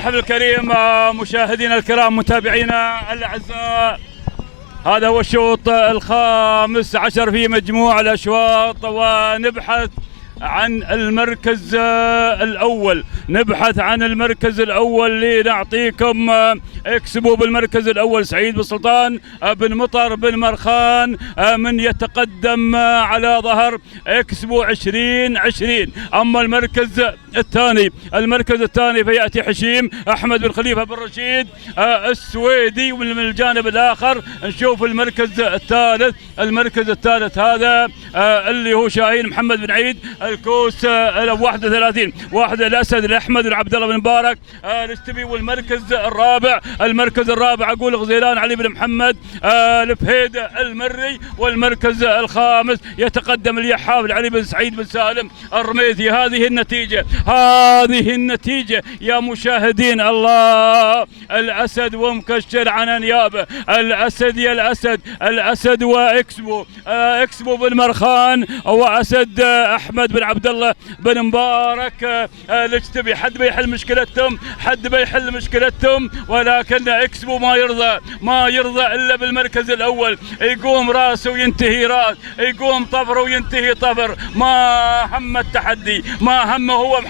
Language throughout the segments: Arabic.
الحفل الكريم مشاهدينا الكرام متابعينا الاعزاء، هذا هو الشوط الخامس عشر في مجموع الاشواط، ونبحث عن المركز الأول، نبحث عن المركز الأول لنعطيكم اكسبوا بالمركز الأول سعيد بن سلطان بن مطر بن مرخان من يتقدم على ظهر اكسبوا 2020. أما المركز الثاني فيأتي حشيم أحمد بن خليفة بن رشيد السويدي، ومن الجانب الآخر نشوف المركز الثالث هذا اللي هو شاهين محمد بن عيد الكوس 31 واحد الاسد لاحمد بن عبد الله بن مبارك الاستبي. والمركز الرابع اقول غزيلان علي بن محمد الفهيد المري. والمركز الخامس يتقدم اليحاف علي بن سعيد بن سالم الرميثي. هذه النتيجه يا مشاهدين. الله، الاسد ومكشر عن انيابه، الاسد يا الاسد واكسبو بن مرخان واسد احمد بن عبد الله بن مبارك الاجتبي. حد بيحل مشكلتهم ولكن اكسبو ما يرضى الا بالمركز الاول. يقوم راس وينتهي راس، يقوم طفر وينتهي طفر. ما هم التحدي، ما همه، هو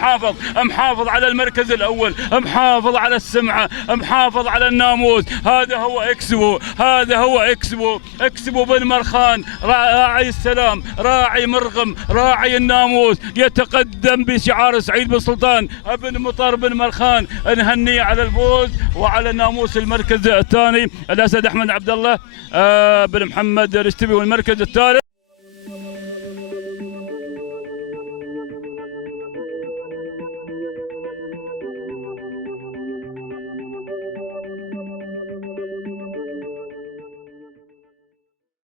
محافظ على المركز الاول، محافظ على السمعه، محافظ على الناموس. هذا هو اكسبو بن مرخان، راعي السلام، راعي مرغم، راعي الناموس، يتقدم بشعار سعيد بن سلطان بن مطر بن مرخان. نهنيه على الفوز وعلى الناموس. المركز الثاني الاسد احمد عبد الله بن محمد الاستبي. والمركز الثالث